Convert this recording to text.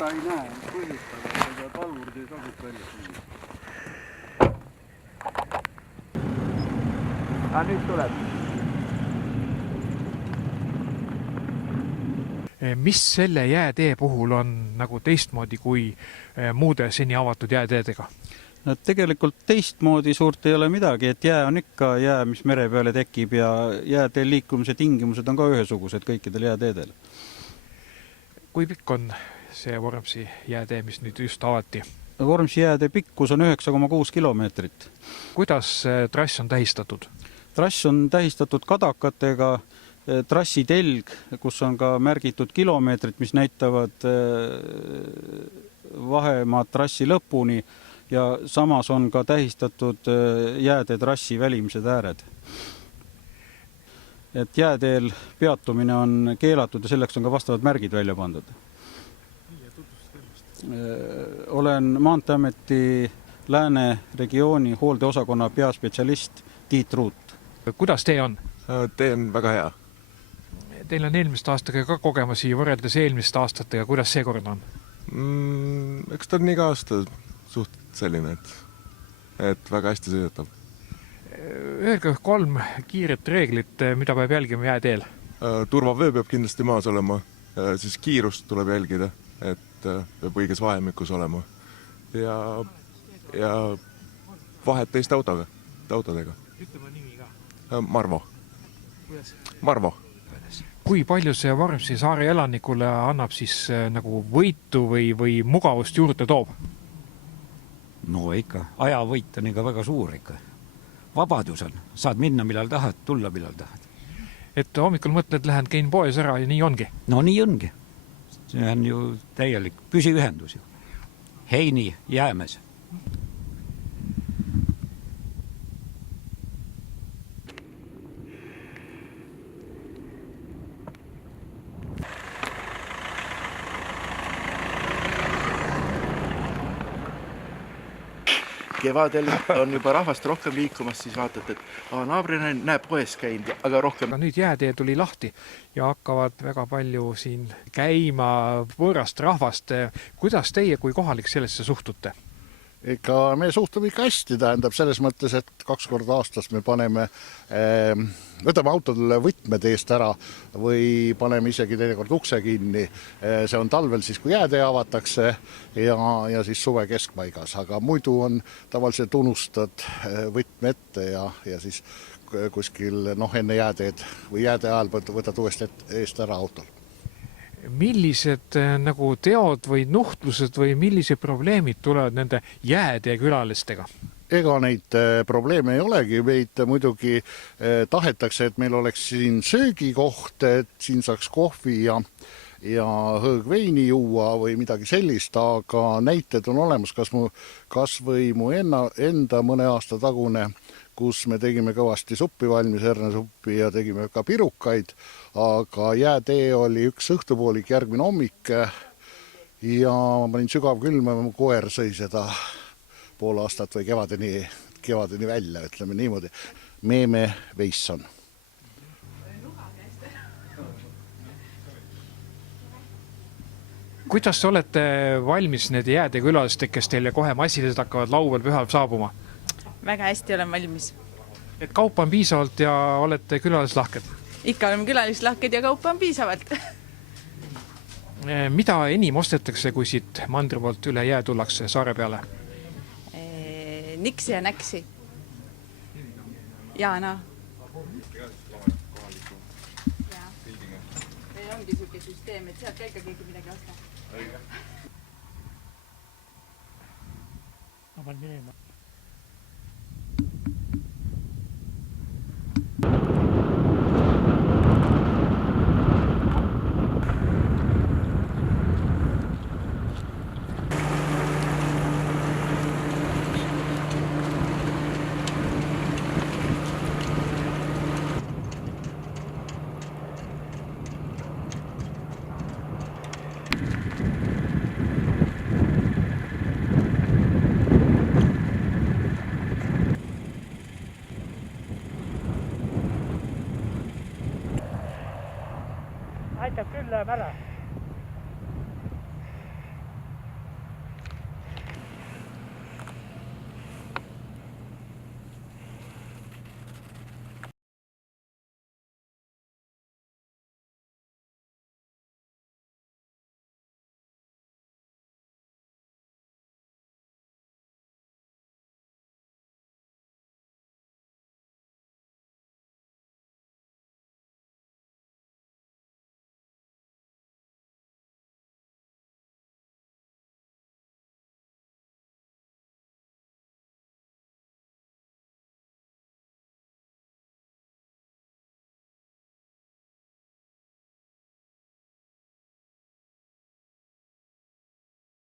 ta ei näe põhjustada, ega talvurid ei saanud välja sinna. Nüüd tuleb. Mis selle jäätee puhul on nagu teistmoodi kui muude seni avatud jääteedega? No, tegelikult teistmoodi suurt ei ole midagi, et jää on ikka jää, mis mere peale tekib ja jääteel liikumise tingimused on ka ühesugused kõikidel jääteedel. Kui pikk on see Vormsi jäätee, mis nüüd just avati? Vormsi jäätee pikkus on 9,6 kilomeetrit. Kuidas trass on tähistatud? Trass on tähistatud kadakatega, trassi telg, kus on ka märgitud kilomeetrit, mis näitavad vahemaad trassi lõpuni ja samas on ka tähistatud jäätee trassi välimised ääred. Et jääteel peatumine on keelatud ja selleks on ka vastavad märgid välja pandud. Olen Maanteeameti Lääne regiooni hooldeosakonna peaspetsialist Tiit Ruut. Kuidas tee on? Tee on väga hea. Teil on eelmiste aastaga ka kogemusi võrreldes eelmiste aastatega. Kuidas see kord on? Eks ta on iga aasta suht selline, et väga hästi sõidetab. Öelge 3 kiiret reeglit, mida peab jälgima jääteel. Turvavöö peab kindlasti maas olema, siis kiirust tuleb jälgida, et peab õiges vahemikus olema ja vahet teiste autodega. Ütleme nimi ka. Marvo. Kuidas? Marvo. Kui palju see Vormsi saare elanikule annab siis nagu võitu või mugavust juurde toob? No ikka, ajavõit on ikka väga suur ikka. Vabadus on, saad minna millal tahad, tulla millal tahad. Et hommikul mõtled, lähen käin poes ära ja nii ongi? No nii ongi. See on ju täielik püsiühendus ju. Heini jäämes. Kevadel on juba rahvast rohkem liikumas, siis vaatad, et naabrina näeb poes käinud, aga rohkem. Aga nüüd jäätee tuli lahti ja hakkavad väga palju siin käima võõrast rahvast. Kuidas teie kui kohalik sellesse suhtute? Ega me suhtume ikka hästi, tähendab selles mõttes, et 2 korda aastas me võtame autodele võtmed eest ära või paneme isegi teinekord ukse kinni. See on talvel siis, kui jäätee avatakse ja siis suve keskpaigas, aga muidu on tavaliselt unustad võtme ette ja siis kuskil enne jääteed või jäätee ajal võtad uuesti eest ära autol. Millised nagu teod või nuhtlused või millised probleemid tulevad nende jäätee külalistega? Ega neid probleeme ei olegi, meid muidugi tahetakse, et meil oleks siin söögikoht, et siin saaks kohvi ja hõõgveini juua või midagi sellist, aga näited on olemas, kas või mu enda mõne aasta tagune, kus me tegime kõvasti suppi valmis, hernesuppi ja tegime ka pirukaid, aga jäätee oli üks õhtupoolik, järgmine hommik ja ma panin sügav külma, mu koer sõi seda pool aastat või kevadeni välja, ütleme niimoodi. Meeme Veisson. Kuidas olete valmis need jäätee külalistega, kes teile kohe massiliselt hakkavad laupäeval pühal saabuma? Väga hästi olen valmis. Et kaupa on piisavalt ja olete külalislahked? Ikka oleme külalislahked ja kaupa on piisavalt. Mida enim ostetakse, kui siit mandri poolt üle jää tullakse saare peale? Niksi ja näksi. Jaana. Meil ongi selline süsteem, et sealt ka ikka keegi midagi osta. Ma panen minema. Aitab küll läheb ära.